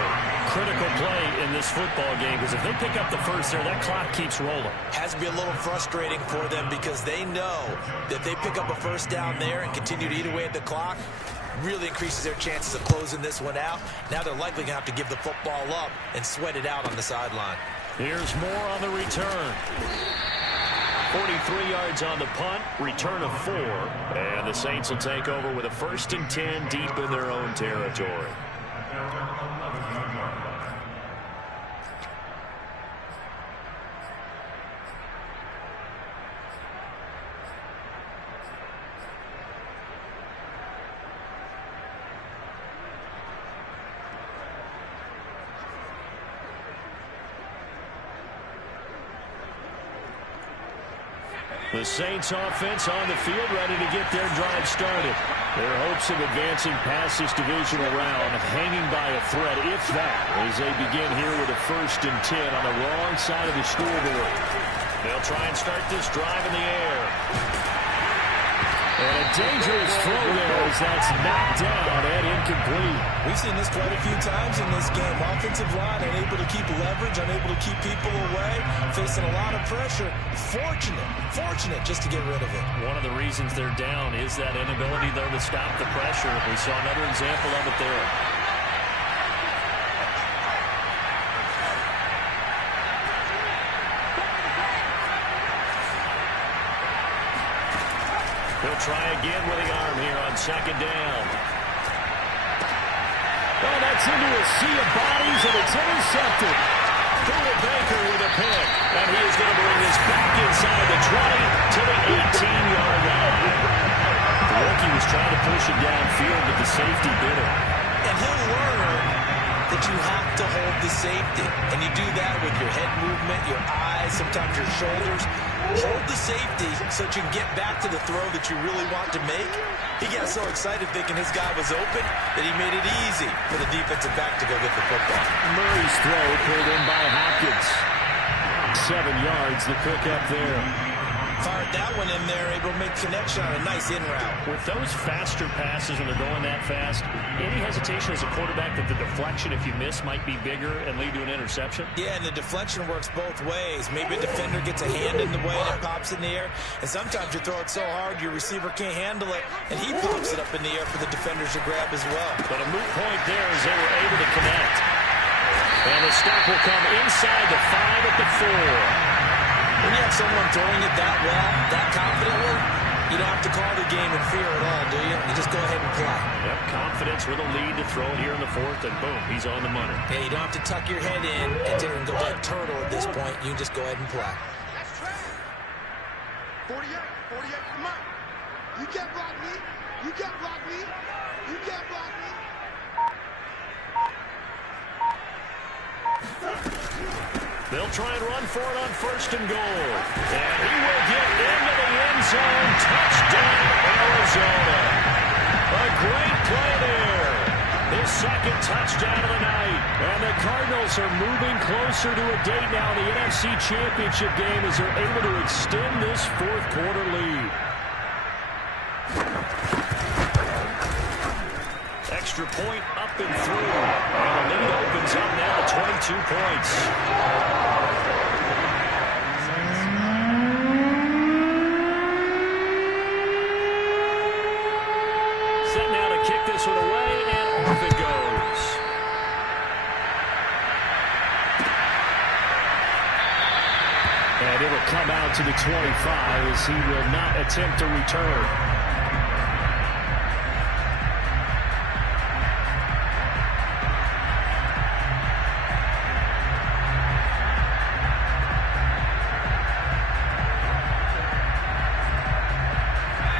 Critical play in this football game, because if they pick up the first there, that clock keeps rolling. Has to be a little frustrating for them because they know that they pick up a first down there and continue to eat away at the clock, really increases their chances of closing this one out. Now they're likely going to have to give the football up and sweat it out on the sideline. Here's more on the return. 43 yards on the punt, return of 4, and the Saints will take over with a 1st and 10 deep in their own territory. The Saints offense on the field, ready to get their drive started. Their hopes of advancing past this divisional round hanging by a thread, if that, as they begin here with a 1st and 10 on the wrong side of the scoreboard. They'll try and start this drive in the air. And a dangerous throw there as that's knocked down and incomplete. We've seen this quite a few times in this game. Offensive line unable to keep leverage, unable to keep people away, facing a lot of pressure. Fortunate just to get rid of it. One of the reasons they're down is that inability, though, to stop the pressure. We saw another example of it there. He'll try again with the arm here on 2nd down. Well, that's into a sea of bodies, and it's intercepted. Philip Baker with a pick, and he is going to bring this back inside the 20 to the 18-yard line. The rookie was trying to push it downfield, but the safety bit him. And he'll learn that you have to hold the safety. And you do that with your head movement, your eyes, sometimes your shoulders. Hold the safety so that you can get back to the throw that you really want to make. He got so excited thinking his guy was open that he made it easy for the defensive back to go get the football. Murray's throw pulled in by Hopkins. 7 yards, the pickup there. Fired that one in there, able to make connection on a nice in route. With those faster passes when they're going that fast, any hesitation as a quarterback that the deflection, if you miss, might be bigger and lead to an interception? Yeah, and the deflection works both ways. Maybe a defender gets a hand in the way and it pops in the air, and sometimes you throw it so hard your receiver can't handle it, and he pops it up in the air for the defenders to grab as well. But a moot point there as they were able to connect. And the stop will come inside the 5 at the 4. When you have someone throwing it that well, that confidently, you don't have to call the game in fear at all, do you? You just go ahead and play. Yep, confidence with a lead to throw it here in the 4th, and boom, he's on the money. Yeah, you don't have to tuck your head in and go like turtle at this point. You can just go ahead and play. 48 for Mike. You can't block me. You can't block me. You can't block me. They'll try and run for it on 1st and goal. And he will get into the end zone. Touchdown, Arizona. A great play there. His second touchdown of the night. And the Cardinals are moving closer to a date now in the NFC Championship game as they're able to extend this fourth quarter lead. Extra point up and through. And the lead opens up now to 22 points. Set now to kick this one away, and off it goes. And it'll come out to the 25 as he will not attempt to return.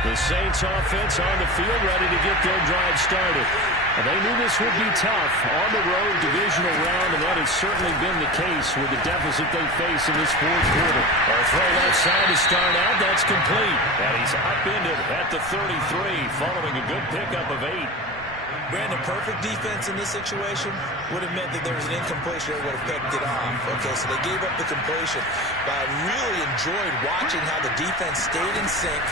The Saints offense on the field ready to get their drive started. And they knew this would be tough on the road divisional round, and that has certainly been the case with the deficit they face in this fourth quarter. A throw left side to start out. That's complete. And he's upended at the 33 following a good pickup of 8. Brandon, perfect defense in this situation would have meant that there was an incompletion that would have picked it off. Okay, so they gave up the completion. But I really enjoyed watching how the defense stayed in sync,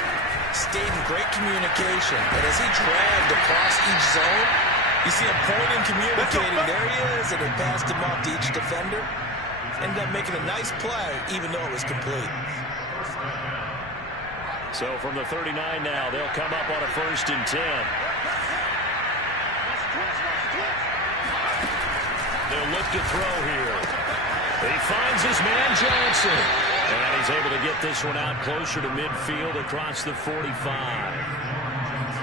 stayed in great communication. And as he dragged across each zone, you see him pointing, communicating. There he is, and it passed him off to each defender. Ended up making a nice play, even though it was complete. So from the 39 now, they'll come up on a 1st and 10. They'll look to throw here. He finds his man Johnson. And he's able to get this one out closer to midfield across the 45.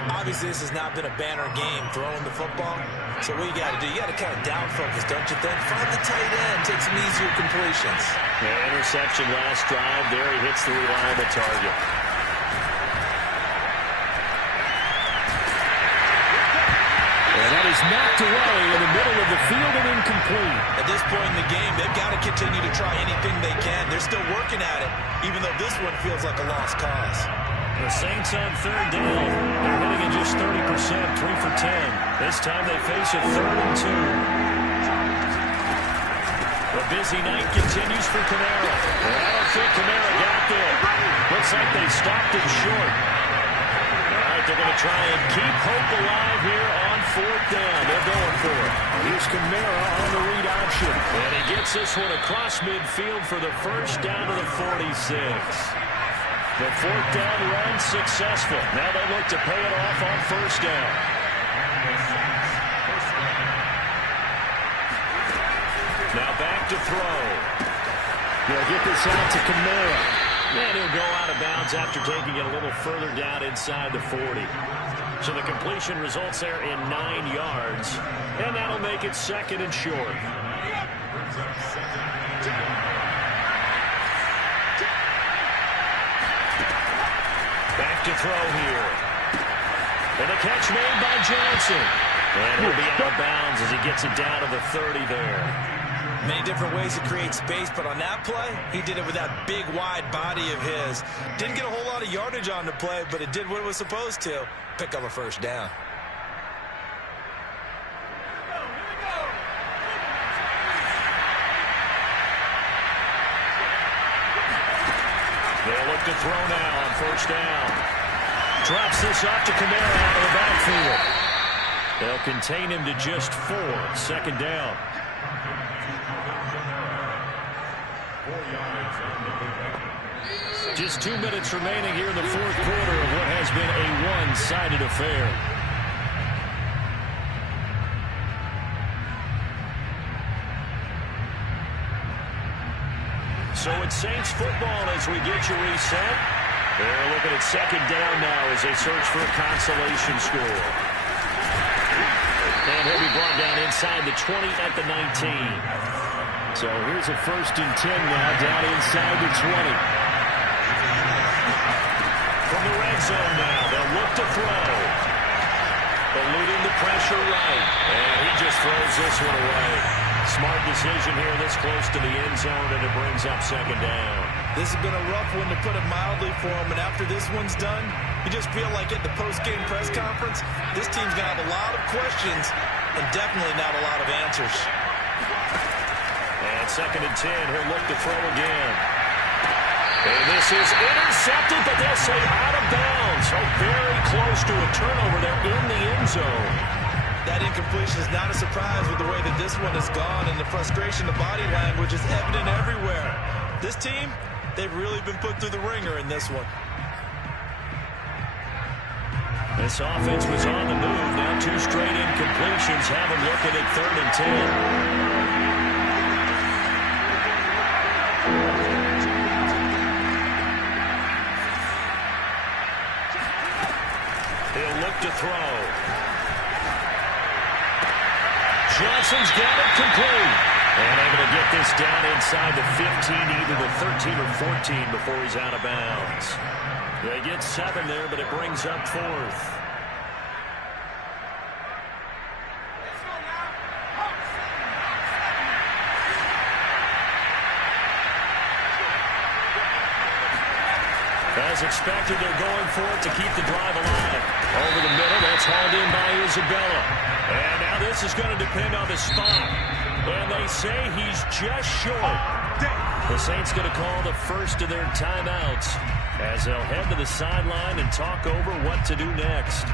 Obviously, this has not been a banner game throwing the football. So what you got to do, you got to kind of down focus, don't you think? Find the tight end, take some easier completions. Yeah, interception last drive. There he hits the reliable target. And that is knocked away in the middle of the field and incomplete. At this point in the game, they've got to continue to try anything they can. They're still working at it, even though this one feels like a lost cause. The Saints on 3rd down. They're hitting at just 30%, 3 for 10. This time they face a 3rd and 2. The busy night continues for Kamara. I don't think Kamara got there. Looks like they stopped him short. All right, they're going to try and keep hope alive here on 4th down. They're going for it. Here's Kamara on the read option. And he gets this one across midfield for the first down to the 46. The 4th down run successful. Now they look to pay it off on 1st down. Now back to throw. They'll get this out to Kamara. And he'll go out of bounds after taking it a little further down inside the 40. So the completion results there in 9 yards. And that'll make it 2nd and short. Back to throw here. And the catch made by Johnson. And he'll be out of bounds as he gets it down to the 30 there. Many different ways to create space, but on that play, he did it with that big, wide body of his. Didn't get a whole lot of yardage on the play, but it did what it was supposed to. Pick up a 1st down. They'll look to throw now on 1st down. Drops this off to Kamara out of the backfield. They'll contain him to just 4. 2nd down. Just 2 minutes remaining here in the 4th quarter of what has been a one-sided affair. So it's Saints football as we get you reset. They're looking at 2nd down now as they search for a consolation score. And he'll be brought down inside the 20 at the 19. So here's a 1st and 10 now down inside the 20. From the red zone now, they'll look to throw. Eluding the pressure right. And he just throws this one away. Smart decision here this close to the end zone, and it brings up 2nd down. This has been a rough one to put it mildly for him, and after this one's done, you just feel like at the post-game press conference, this team's going to have a lot of questions and definitely not a lot of answers. And 2nd and 10, he'll look to throw again. And this is intercepted, but they'll say out of bounds. So very close to a turnover there in the end zone. That incompletion is not a surprise with the way that this one has gone, and the frustration, the body language is evident everywhere. This team, they've really been put through the ringer in this one. This offense was on the move. Now 2 straight incompletions have them looking at 3rd and 10. He'll look to throw. Johnson's got it complete. And able to get this down inside the 15, either the 13 or 14 before he's out of bounds. They get 7 there, but it brings up 4th. As expected, they're going for it to keep the drive alive. Over the middle, that's hauled in by Isabella. And now this is going to depend on the spot. And they say he's just short. The Saints going to call the first of their timeouts as they'll head to the sideline and talk over what to do next.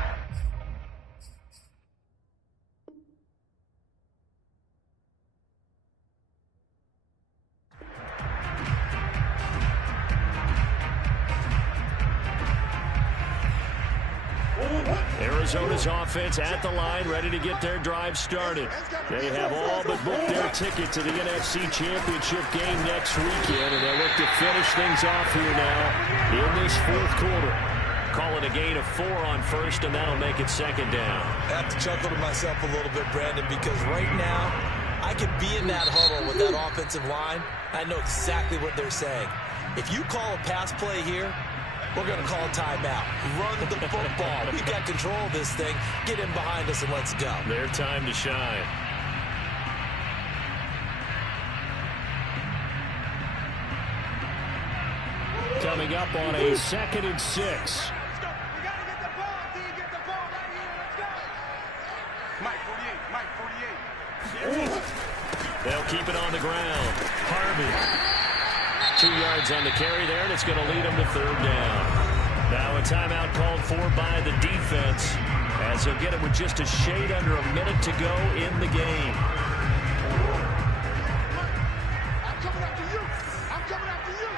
Arizona's offense at the line, ready to get their drive started. They have all but booked their ticket to the NFC Championship game next weekend, and they look to finish things off here now in this 4th quarter. Call it a gain of 4 on first, and that'll make it 2nd down. I have to chuckle to myself a little bit, Brandon, because right now I could be in that huddle with that offensive line. I know exactly what they're saying. If you call a pass play here, we're going to call a timeout. Run the football. We've got control of this thing. Get in behind us and let's go. Their time to shine. Coming up on a 2nd and 6. We got to get the ball. D, get the ball right here. Let's go. Mike 48. Mike 48. They'll keep it on the ground. Harvey. 2 yards on the carry there, and it's going to lead them to 3rd down. Now a timeout called for by the defense as they'll get it with just a shade under a minute to go in the game. I'm coming after you. I'm coming after you.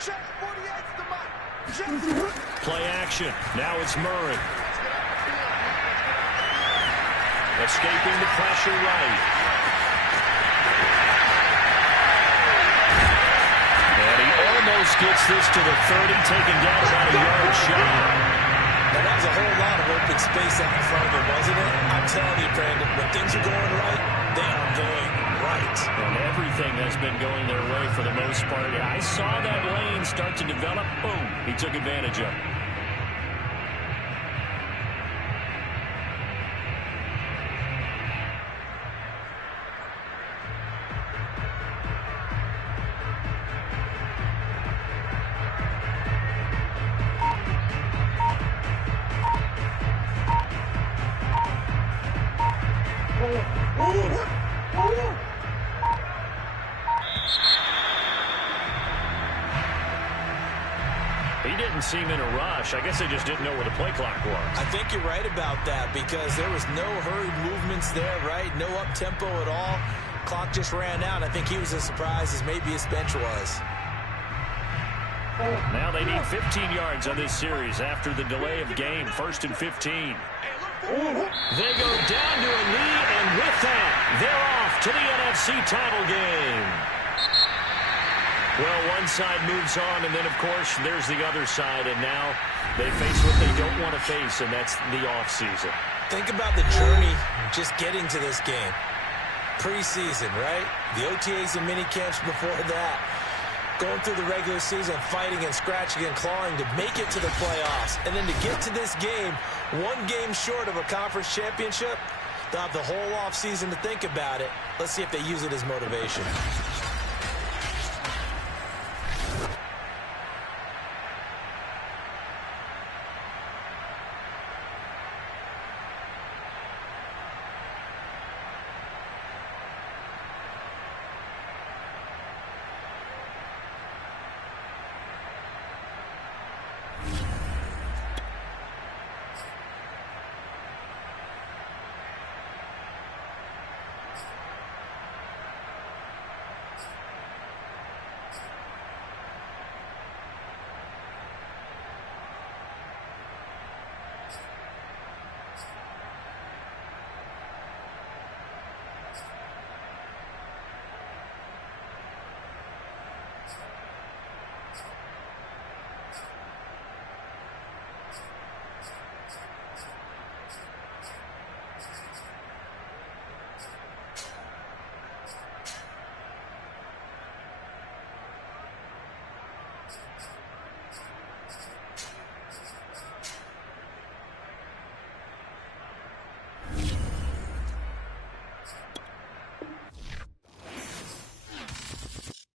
Check 48's the mic. Play action. Now it's Murray. Escaping the pressure right. Almost gets this to the 30, taken down about a yard shy. Now, that was a whole lot of open space out in front of him, wasn't it? I'm telling you, Brandon, when things are going right, they are going right. And everything has been going their way for the most part. I saw that lane start to develop. Boom. He took advantage of it. He didn't seem in a rush. I guess they just didn't know where the play clock was. I think you're right about that because there was no hurried movements there, right? No up-tempo at all. Clock just ran out. I think he was as surprised as maybe his bench was. Now they need 15 yards on this series after the delay of game. 1st and 15. They go down to a knee, and with that, they're off to the NFC title game. Well, one side moves on, and then, of course, there's the other side, and now they face what they don't want to face, and that's the offseason. Think about the journey just getting to this game. Preseason, right? The OTAs and mini camps before that. Going through the regular season, fighting and scratching and clawing to make it to the playoffs. And then to get to this game, one game short of a conference championship, they'll have the whole offseason to think about it. Let's see if they use it as motivation.